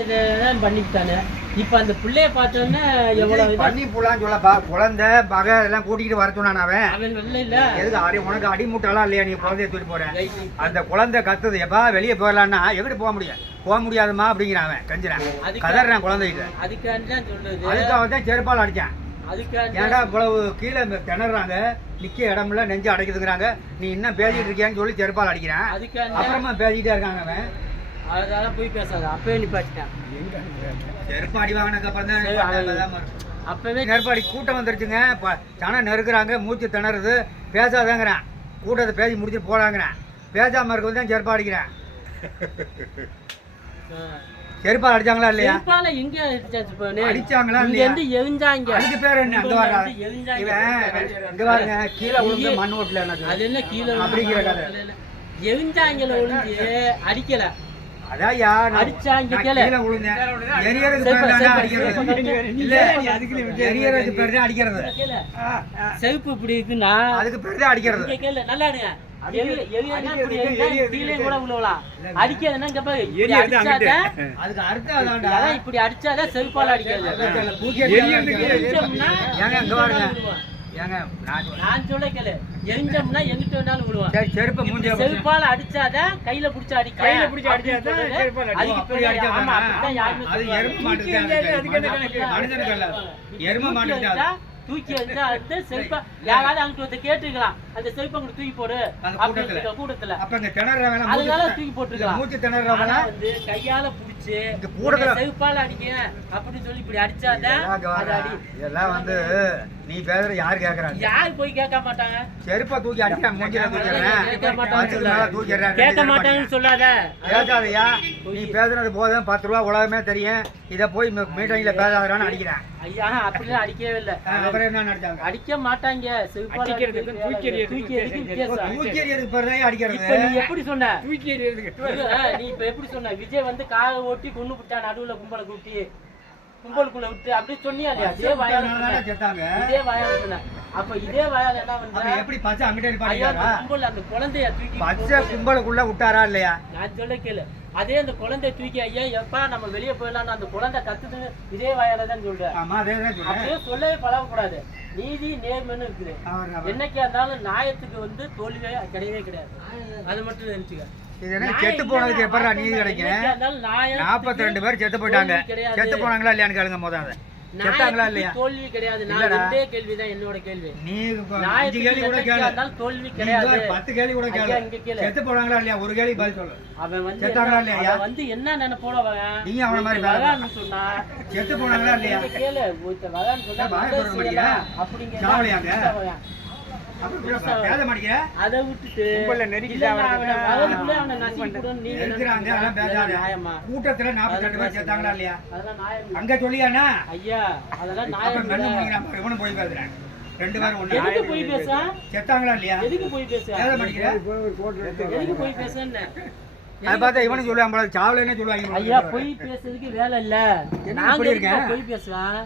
இதெல்லாம் பண்ணிவிட்டானே இப்ப அந்த பிள்ளைய பார்த்தோன்னே எவ்வளவு இதா- பண்ணி போலாம் சொல்லப்பா குழந்தை பகை எல்லாம் கூட்டிக்கிட்டு வர சொன்னான் அவன். அவன் வரல இல்ல. எதுக்கு அடி உனக்கு அடிமுட்டாலாம் இல்லையா நீ குழந்தைய தூக்கிட்டு Right. அந்த குழந்தை கத்துது எப்பா வெளியே போயிடலான்னா எப்படி போக முடியும்? போக முடியாதுமா அப்படிங்கிறான் அவன் கஞ்சிறான். கதறான் குழந்தைகிட்ட. அதுக்காண்டி தான் செருப்பால் அடிச்சான். அதுக்காண்டி ஏன்டா இவ்வளவு கீழே திணறாங்க? நிக்க இடம்ல நெஞ்சு அடைக்குதுங்கிறாங்க. நீ இன்னும் பேசிட்டு இருக்கியான்னு சொல்லி செருப்பால் அடிக்கிறான். அப்புறமா பேசிக்கிட்டே இருக்காங்க அவன். அதனால போய் பேசாத. அப்பவே நிப்பாட்டிட்டான். வாங்கினதுக்கு அப்புறம் தான். அப்பவே நெருப்பாடி கூட்டம் வந்துருச்சுங்க. ஜனம் நெருக்குறாங்க மூச்சு திணறுது. பேசாதங்கிறான். கூட்டத்தை பேசி முடிச்சு போலாங்கிறான். பேசாம இருக்க தான் செருப்பா அடிக்கிறேன். செருப்பா அடிச்சாங்களா இல்லையா? செருப்பால எங்க அடிச்சாச்சு? அடிச்சாங்களா இங்க இல்லையா? இருந்து எரிஞ்சாங்க அதுக்கு பேர் என்ன? அங்க வர. இங்க இங்க பாருங்க கீழே விழுந்து மண் ஓட்டல எனக்கு. அது என்ன கீழே அப்படிங்கிற கதை. எரிஞ்சாங்கல ஒளிஞ்சு அடிக்கல. அதான்யா அடிச்சாங்க. கீழே விழுந்தேன். எரியறதுக்கு பேர் தானே அடிக்கிறது. இல்ல எரியறதுக்கு பேர் தான் அடிக்கிறது. கேளு. செருப்பு இப்படி இருக்குன்னா அதுக்கு பேர் தான் அடிக்கிறது. இங்க கேளு நல்லா இருங்க. இப்படி அடிச்சாதான் அதுக்கு அர்த்தம் அதான்டா. அதான் இப்படி அடிச்சாதான் செருப்பால அடிக்கிறது நான் சொல்ல கேளு. எரிஞ்சோம்னா எங்கிட்ட வேணாலும் விழுவான் சரி செருப்பை மூஞ்சில செருப்பால அடிச்சாதான் கையில புடிச்சு அடிக்க கையில புடிச்சு அப்படின்னு செருப்பால. அதுக்கு அப்படி பேரு அடிச்சா ஆமா? அப்படித்தான் யாருமே அது. எருமை மாட்டுக்கு அதுக்கு என்ன. கணக்கு? மனுஷனுக்கு. இப்ப எருமை மாட்டுக்கு. தூக்கி எறிஞ்சா அடுத்து செருப்பா யாராவது அங்கிட்டு வந்து கேட்டுக்கலாம் அந்த செருப்பை அங்கிட்டு தூக்கி போடு கூட்டத்துல. கூட்டத்துல அப்ப இங்க திணறவங்க அதனால தூக்கி போட்டுருக்கலாம் மூச்சு திணறவங்க வந்து கையால இந்த அடிக்க அப்படின்னு சொல்லி இப்படி அடிச்சாதான் அது அடி. இதெல்லாம் வந்து நீ பேசுற யாரு கேக்குறாங்க? யார் போய் கேட்க மாட்டாங்க? செருப்பை தூக்கி மூஞ்சில கேட்க தூக்கிறேன் மாட்டாங்கன்னு பத்துக்கு மேல சொல்லாத. தூக்கிறேன் கேட்க மாட்டாங்கன்னு சொல்லாத. பேசாதயா நீ பேசுனது போதும். பத்து ரூபா உலகமே தெரியும். இத போய் மீட்டிங்ல பேசாதரான்னு அடிக்கிறேன். ஐயா அப்படிலாம் அடிக்கவே இல்லை. அப்புறம் என்ன நடிச்சாங்க அடிக்க மாட்டாங்க. அடிக்கிறதுக்கு, அடிக்க தூக்கி தூக்கி எறியதுக்கு பிறகு இப்ப அடிக்கிறது? நீ எப்படி சொன்ன? தூக்கி ஆ, நீ இப்ப எப்படி சொன்ன? விஜய் வந்து காரை ஓட்டி கொண்டு விட்டா நடுவுல கும்பலை கூட்டி கும்பலுக்குள்ள விட்டு அப்படி சொன்னியா இல்லையா? இதே. செத்தாங்க இதே வாயால சொன்ன அப்ப இதே வாயால என்ன அப்ப பண்ற எப்படி பச்சை அங்கிட்டே அந்த கும்பல் அந்த குழந்தைய தூக்கி பச்சை கும்பலுக்குள்ள விட்டாரா இல்லையா? நான் சொல்ல கேளு. அதே அந்த குழந்தைய தூக்கி ஐயா எப்பா நம்ம வெளியே போயிடலாம்னு அந்த குழந்தை கத்துது இதே வாயால தான் சொல்ற. ஆமா அதே தான் சொல்றேன் அப்படியே சொல்லவே பழகக்கூடாது. நீதி நேர்மைன்னு இருக்குது. என்னைக்கா இருந்தாலும் நியாயத்துக்கு வந்து தோல்வியே கிடையவே கிடையாது. அது மட்டும் நினைச்சுக்க. இது என்ன செத்து போனதுக்கு எப்படா நீதி கிடைக்கும்? நாற்பத்தி ரெண்டு பேர் செத்து போயிட்டாங்க. செத்து போனாங்களா இல்லையான்னு கேளுங்க முத அதை செத்தாங்களா இல்லையா? தோல்வி கிடையாது? நான். ரெண்டே கேள்விதான் என்னோட கேள்வி. நீ அஞ்சு கேள்வி கூட கேளு. தோல்வி கிடையாது. பத்து கேள்வி கூட கேளு. இங்க கேளு. செத்து போனாங்களா இல்லையா? ஒரு கேள்வி பதில் சொல்லு. அவன் வந்து செத்தாங்களா என்ன- இல்லையா? வந்து என்ன நினைப்போட அவன்? நீ அவன மாதிரி வேலை வகான்னு சொன்னா செத்து போனாங்களா இல்லையா? கேளு. வகான்னு சொன்னா அப்படிங்கிற சாவலியாங்க? அதை விட்டுட்டு நான் கூட்டத்துல நாற்பத்தி ரெண்டு பேர் செத்தாங்களா இல்லையா? அதெல்லாம் நியாயம் இல்ல. அங்க சொல்லியானா ஐயா அதெல்லாம் போய் பேசுறேன். ரெண்டு பேரும் ஒண்ணு. எதுக்கு போய் பேச செத்தாங்களா இல்லையா? எதுக்கு போய் பேச பேச மாட்டேங்கிற எதுக்கு போய் பேசுன்னு அதை பார்த்தா இவனும் சொல்லுவான் சாவலன்னு சொல்லுவாங்க ஐயா பொய் பேசுறதுக்கு வேலை இல்ல. இருக்கேன்? பொய் பேசுவேன்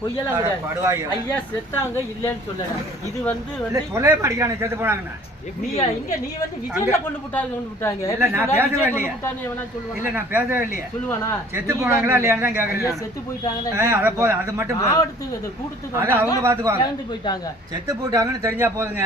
பொய்யெல்லாம் கிடையாது. ஐயா செத்தாங்க இல்லன்னு சொல்லல. இது வந்து வந்து சொல்லவே மாட்டேங்கிறானே செத்து போனாங்கன்னு. நீ இங்க நீ வந்து விஜய்ல கொண்டு போட்டாங்க கொண்டு போட்டாங்க. இல்ல, நான் பேசவே இல்லையே. எவனா சொல்லுவானா? இல்ல நான் பேசவே இல்லையே. சொல்லுவானா? செத்து போனாங்களா இல்லையான்னு தான் கேக்குறேன் செத்து போயிட்டாங்க அத போதும் அது மட்டும் மாவட்டத்துக்கு இது கூட்டத்துக்கு அது அவங்க பாத்துக்குவாங்க. இறந்து போயிட்டாங்க. செத்து போயிட்டாங்கன்னு தெரிஞ்சா போதுங்க.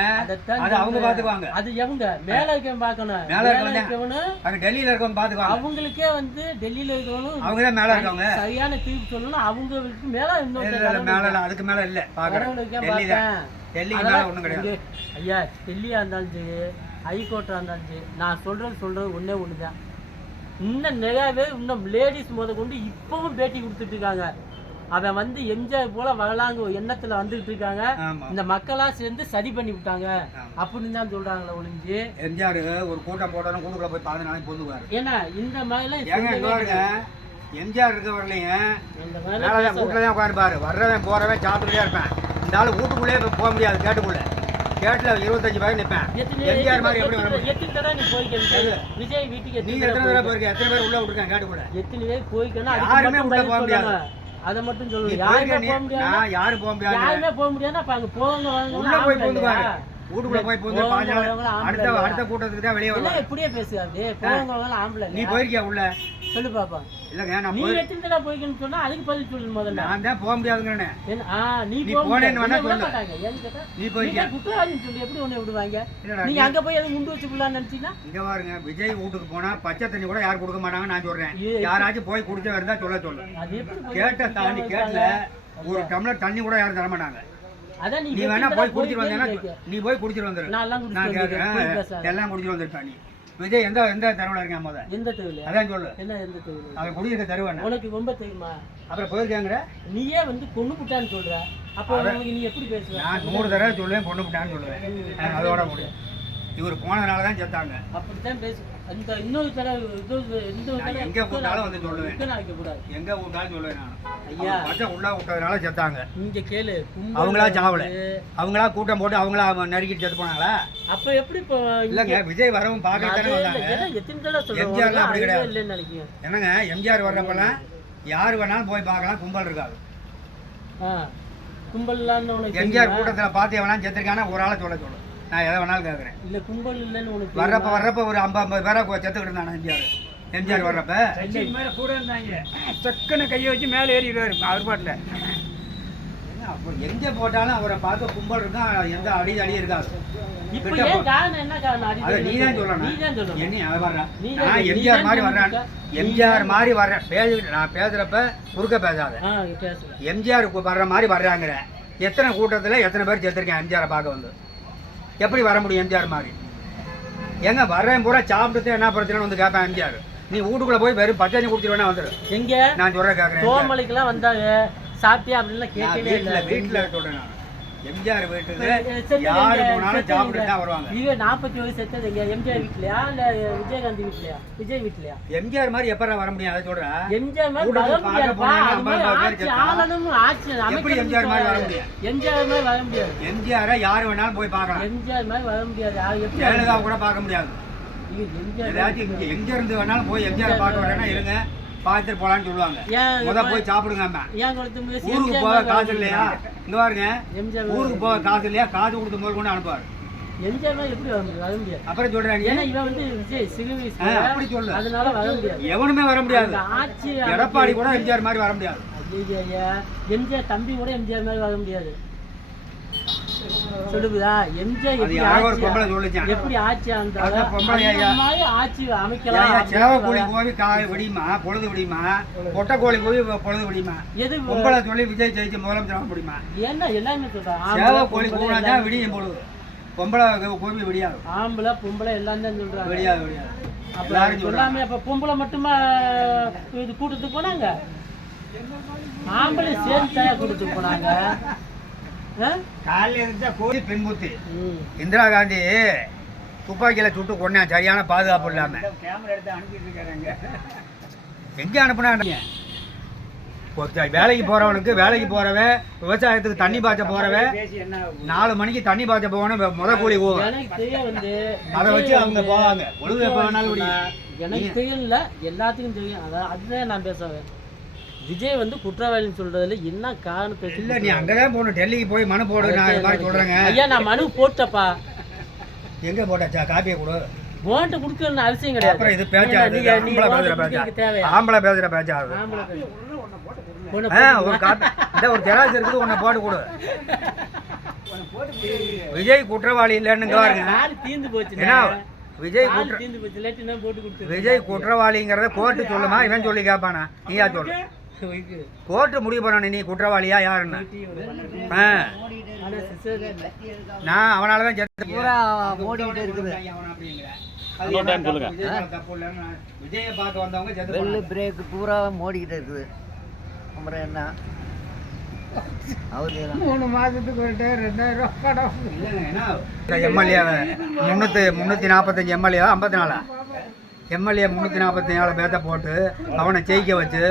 அது அவங்க. பாத்துக்குவாங்க. அது எவங்க? மேல இருக்கவன் பார்க்கணும் மேல இருக்கவன் இருக்கவனு அங்க டெல்லியில இருக்கவங்க பாத்துக்குவாங்க. அவங்களுக்கே வந்து டெல்லியில இருக்கவனும் அவங்க தான் மேல இருக்கவங்க. சரியான தீர்ப்பு சொல்லணும் அவங்களுக்கு மேல இன்னொரு இல்ல மேல இல்ல அதுக்கு மேல இல்ல பாக்குறேன். கடவுளுக்கே டெல்லி தான் பார்த்தேன் டெல்லிக்கு மேல அதெல்லாம் ஒண்ணும் கிடையாது. இது, ஐயா டெல்லியா இருந்தாலும் சரி ஹைகோர்ட்டா இருந்தாலும் சரி நான் சொல்றது சொல்றது ஒண்ணே ஒண்ணுதான். இன்னும் நிறைய பேர் இன்னும் லேடிஸ் முத கொண்டு இப்பவும் பேட்டி கொடுத்துட்டு இருக்காங்க. அவன் வந்து எம்ஜிஆர் போல வரலாங்க எண்ணத்துல வந்துட்டு இருக்காங்க. இந்த மக்களா சேர்ந்து சதி பண்ணி விட்டாங்க. அப்படின்னு தான் சொல்றாங்களே ஒழிஞ்சு. எம்ஜிஆர் ஒரு கூட்டம் போட்டாலும் கூண்டுக்குள்ள போய் நாளைக்கு பொந்துக்குவாரு. ஏன்னா இந்த மாதிரிலாம் எம்ஜிஆர் இருக்க வரலையும் வீட்டில் தான் உட்காருப்பாரு வர்றவன் போறவன் சாப்பிட்டுட்டே இருப்பேன். இந்த ஆள் வீட்டுக்குள்ளே போய் போக முடியாது கேட்டுக்குள்ள. கேட்டில் இருபத்தஞ்சு பேர் நிற்பேன் எம்ஜிஆர் மாதிரி எப்படி வர விஜய் வீட்டுக்கு நீ எத்தனை தடவை தடவை போயிருக்க? எத்தனை பேர் உள்ள விட்டுருக்கேன் கேட்டுக்குள்ள. எத்தனை பேர் போய்க்கணும் யாருமே உள்ள போக முடியாது. அதை மட்டும் போயிருக்க யாருமே போக முடியாது யாரும் போக முடியாது. யாருமே போக முடியாதுன்னா அப்ப அங்க போவங்க உள்ள போய் வாங்க பூந்துக்குவாரு வீட்டுக்குள்ள போய் பூந்து அடுத்த? அடுத்த கூட்டத்துக்கு தான் வெளியே வருவாங்க. இப்படியே பேசுறாரு போவங்க வாங்க ஆம்பளை நீ? போயிருக்கியா உள்ள? சொல்லு பாப்பா. இல்லைங்க நான் நீ தடவை போய்க்கணும்னு சொன்னா அதுக்கு பதில் சொல்லு முதல்ல. நான் தான் போக முடியாதுங்கிறேனே ஆ, நீ போனேன்னு. வேணா சொல்லு. நீ போய்க்க குற்றவாளின்னு சொல்லி. எப்படி உன்னை விடுவாங்க? நீங்க அங்க போய் எதுவும் குண்டு வச்சுக்கலாம்னு நினைச்சீங்கன்னா? இங்க பாருங்க விஜய் வீட்டுக்கு போனா பச்சை தண்ணி கூட யாரும் கொடுக்க மாட்டாங்க நான் சொல்றேன். யாராச்சும் போய் குடிச்ச இருந்தா சொல்ல சொல்லு. கேட்ட தாண்டி கேட்டல? ஒரு டம்ளர் தண்ணி கூட யாரும் தர மாட்டாங்க. அதான் நீ வேணா போய் குடிச்சிட்டு வந்தேன்னா. நீ போய் குடிச்சிட்டு வந்துரு. நான் எல்லாம் குடிச்சிட்டு வந்திருக்கேன். போய் கேட்கறேன் பேசாத. எல்லாம் குடிச்சிட்டு வந்திருப்பா நீ. விஜய் எந்த எந்த தெருவில் இருக்கேன் முத? எந்த தெருவில்? அதான் சொல்லு. என்ன எந்த தெருவில்? அவன் குடியிருக்க தருவானே உனக்கு ரொம்ப தெரியுமா? அப்புறம் போயிருக்காங்கிற? நீயே வந்து கொண்டு புட்டான்னு சொல்ற. அப்போ நீ எப்படி பேசுவ? நான் நூறு தடவை சொல்லுவேன் பொண்ணு விட்டான்னு சொல்லுவேன். அதோட முடியும். இவர் போனதுனால தான் செத்தாங்க. அப்படித்தான் பேசு அந்த இன்னொரு தடவை இது இந்த எங்க கூப்பிட்டாலும் வந்து சொல்லுவேன். வைக்க கூடாது எங்க விட்டாலும் சொல்லுவேன் நான். ஐயா. பச்சை உள்ள விட்டதுனால செத்தாங்க. இங்க கேளு அவங்களா சாவல. அவங்களா கூட்டம் போட்டு அவங்களா நறுக்கிட்டு செத்து போனாங்களா? அப்ப எப்படி இப்போ இல்லைங்க விஜய் வரவும் பார்க்க அதே தானே இல்ல, வந்தாங்க. ஏன்னா எத்தனை தடவை சொல்றேன் எம்ஜிஆர்லாம் அப்படி கிடையாது. என்னங்க எம்ஜிஆர் வர்றப்பெல்லாம் யார் வேணாலும் போய் பார்க்கலாம் கும்பல் இருக்காது. கும்பல்லான்னு எம்ஜிஆர்? கூட்டத்தில் பார்த்து எவனா செத்துருக்கானா ஒரு ஆளை சொல்ல சொல்லு. நான் எதை வேணாலும் கேட்குறேன். இல்ல கும்பல் இல்லைன்னு உனக்கு வர்றப்ப வர்றப்ப ஒரு ஐம்பது ஐம்பது பேரை செத்துக்கிட்டு இருந்தானே எம்ஜிஆர். எம்ஜிஆர் வர்றப்ப? தெரியுமா? மேல கூட இருந்தாங்க. சக்குன்னு கையை வச்சு மேலே ஏறிடுவாரு அவர் பாட்டில். என்ன, அப்புறம் எங்க போட்டாலும் அவரை பார்த்து கும்பல் இருக்கும் எந்த அடி அடி இருக்காது இப்ப கிட்ட ஏன் போ- காரணம் என்ன காரணம்? அதை அடிக்கடி நீ தான் சொல்லணும். நீ தான் சொல்லணும் என்ன அவன் வர்றான் நான். எம்ஜிஆர் மாதிரி வர்றேன். எம்ஜிஆர் மாதிரி வர்றேன். பேச நான் பேசுறப்ப குறுக்க பேசாத. எம்ஜிஆர் வர்ற மாதிரி வர்றாங்கிற எத்தனை கூட்டத்தில் எத்தனை பேர் செத்துருக்கேன் எம்ஜிஆரை பார்க்க வந்து. எப்படி வர முடியும் எம்ஜிஆர் மாதிரி? எங்க வர்றேன் பூரா சாப்பிட்டு என்ன பிரச்சனை வந்து கேட்பேன் எம்ஜிஆர். நீ வீட்டுக்குள்ள போய் வெறும் பச்சை குடிச்சிட்டு வேணா வந்துரு. எங்க? நான் சொல்ற கேட்குறேன் தோமலைக்கெல்லாம் வந்தாங்க. சாப்பிட்டியா அப்படின்லாம் கேட்கவே இல்லை. வீட்டில் வீட்டில் சொல்றேன் நான். எம்ஜிஆர் வீட்டுக்கு யார் போனாலும் சாப்பிட்டு தான் வருவாங்க. இது நாற்பத்தி ஒரு செத்தது எங்க எம்ஜிஆர் வீட்லயா இல்ல விஜயகாந்தி வீட்லயா? விஜய் வீட்லயா? எம்ஜிஆர் மாதிரி எப்பறம் வர முடியும்? அதை சொல்றேன் எம்ஜிஆர் மாதிரி வர ஆட்சி எப்படி எம்ஜிஆர் மாதிரி வர முடியும்? எம்ஜிஆர் மாதிரி வர முடியாது. எம்ஜிஆரை யார் வேணாலும் போய் பார்க்கலாம். எம்ஜிஆர் மாதிரி வர முடியாது. எப்படி ஜெயலலிதா கூட பார்க்க முடியாது. எம்ஜிஆர் எங்க இருந்து வேணாலும் போய் எம்ஜிஆர் பார்க்க வரேன்னா இருங்க. பார்த்துட்டு போலான்னு சொல்லுவாங்க. ஏன் முத போய் சாப்பிடுங்க ஊருக்கு போக காசு இல்லையா. இங்க பாருங்க. ஊருக்கு போக காசு இல்லையா? காசு கொடுத்து முதல் கொண்டு அனுப்புவார். எம்ஜிஆர் மாதிரி எப்படி வர முடியும்? வர முடியாது. அப்புறம் ஆ, அப்படி சொல்லு. அதனால வர முடியாது. எவனுமே வர முடியாது. எடப்பாடி கூட எம்ஜிஆர் மாதிரி வர முடியாது. எம்ஜிஆர் தம்பி கூட எம்ஜிஆர் மாதிரி வர முடியாது. சொல்லுதா? எம்ஜிஆர் எப்படி ஆட்சி அந்த ஆட்சி அமைக்கலாம் சேவை கோழி போய் காய் விடியுமா? பொழுது விடியுமா? கொட்டை கோழி போய் பொழுது விடியுமா? எது பொம்பளை சொல்லி விஜய் ஜெயிச்சு முதலமைச்சர் ஆக முடியுமா? ஏன்னா எல்லாமே சொல்றான் சேவை கோழி கூடாதான் எல்லாமே. விடியும் பொழுது. பொம்பளை கோழி விடியாது. ஆம்பளை பொம்பளை எல்லாம் தான் சொல்றாங்க. விடியாது விடியாது. அப்ப சொல்லாம அப்ப பொம்பளை மட்டுமா இது கூட்டத்துக்கு போனாங்க? ஆம்பளை சேர்ந்து தயா கூட்டத்துக்கு போனாங்க? காலையில் இருந்தா கோழி பெண் புத்தி ம். இந்திரா காந்தி துப்பாக்கியில சுட்டு கொண்டேன் சரியான பாதுகாப்பு இல்லாம. கேமரா எடுத்து அனுப்பிட்டு இருக்காருங்க. எங்க அனுப்புனா வேலைக்கு போறவனுக்கு வேலைக்கு போறவன் விவசாயத்துக்கு தண்ணி பாய்ச்ச என்ன நாலு மணிக்கு தண்ணி பாய்ச்ச போகணும் முத கூலி போவேன் அதை வச்சு அவங்க போவாங்க. எப்ப வேணாலும் விடியும். எனக்கு தெரியல எல்லாத்துக்கும் தெரியும். அதான் அதுதான் நான் பேசுவேன் விஜய் வந்து குற்றவாளின்னு சொல்றதுல என்ன காரணத்தை இல்ல நீ அங்கதான் போகணும் டெல்லிக்கு போய் மனு போடு நான் இது மாதிரி சொல்றேங்க. ஐயா நான் மனு போட்டப்பா. எங்க போட்டாச்சா? காப்பியை கொடு. உன்கிட்ட கொடுக்கணும்னு அவசியம் கிடையாது. அப்புறம் இது பேச்சா நீங்க ஆம்பளை பேசுற பேச்சா? ஆம்பளை பேசுற பேச்சா ஒரு காப்பி. இந்த ஒரு ஜெராக்ஸ் இருக்குது உன்னை போட்டு கொடு. விஜய் குற்றவாளி இல்லைன்னு பாருங்க தீந்து போச்சு ஏன்னா விஜய் விஜய் குற்றவாளிங்கிறத கோர்ட்டு சொல்லுமா? இவன் சொல்லி கேட்பானா? நீயா சொல்லு. கோர்ட்டு முடிவு பண்ணணும் நீ குற்றவாளியா யாருன்னு? நான் அவனால தான் செத்து பூரா மோடிக்கிட்ட இருக்குது. போனாங்க. பிரேக் பூரா மோடிக்கிட்ட இருக்குது. அப்புறம் என்ன? அவரு மூணு ஒரு டைம் ரெண்டாயிரம்? எம்எல்ஏ முந்நூற்றி முந்நூற்றி நாற்பத்தஞ்சு எம்எல்ஏ ஐம்பத்தி நாலா? எம்எல்ஏ முந்நூற்றி நாற்பத்தி நாலு பேத்த போட்டு அவனை ஜெயிக்க வச்சு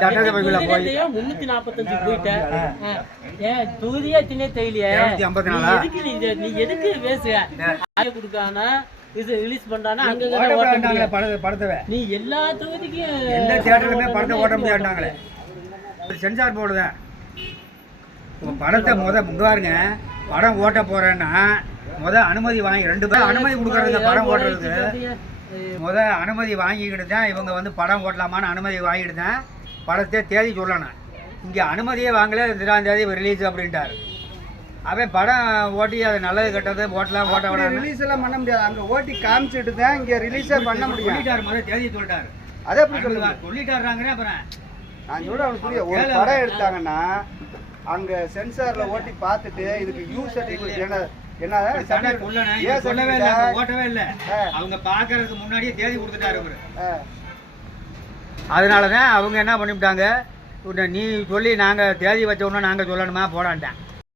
சட்டசபைக்குள்ள போய் முன்னூத்தி நாற்பத்தஞ்சு போயிட்டேன். ஏன் தொகுதியே தினே தெரியலையே? ஐம்பத்தி நாலா? நீ எதுக்கு கொடுக்கானா? இது ரிலீஸ் பண்றானா? அங்க. படத்தை படத்தவே. நீ எல்லா தொகுதிக்கும் எந்த தியேட்டர்லையுமே படத்தை ஓட்ட முடியாட்டாங்களே சென்சார் போர்டு தான் படத்தை முத பாருங்க படம் ஓட்ட போறேன்னா முத அனுமதி வாங்கி ரெண்டு பேரும் அனுமதி கொடுக்குறதுங்க படம் ஓட்டுறதுக்கு முத அனுமதி வாங்கிக்கிட்டு தான் இவங்க வந்து படம் ஓட்டலாமான்னு அனுமதி வாங்கிட்டு தான் படத்தை தேதி சொல்லணும் இங்கே அனுமதியே வாங்கல ரெண்டாம் தேதி ரிலீஸ் அப்படின்ட்டார். அவன் படம் ஓட்டி அது நல்லது கெட்டது ஓட்டலாம் ஓட்ட விடாம ரிலீஸ் எல்லாம் பண்ண முடியாது. அங்க ஓட்டி காமிச்சிட்டு தான் இங்க ரிலீஸே பண்ண முடியும். சொல்லிட்டாரு முதல் தேதி சொல்லிட்டாரு. அதே எப்படி சொல்லுங்க சொல்லிட்டாருறாங்க அப்புறம். நான் அவனுக்கு புரிய. ஒரு. படம் எடுத்தாங்கன்னா அங்க சென்சார்ல ஓட்டி பார்த்துட்டு இதுக்கு யூ சர்டிஃபிகேட் என்ன சொல்லவே இல்லை ஓட்டவே இல்லை. அவங்க பார்க்கறதுக்கு முன்னாடியே தேதி கொடுத்துட்டாரு இவரு. ஆ. அதனால தான் அவங்க என்ன பண்ணிவிட்டாங்க? நீ சொல்லி நாங்கள் தேதி வச்ச உடனே நாங்கள் சொல்லணுமா? போடான்ட்டேன்.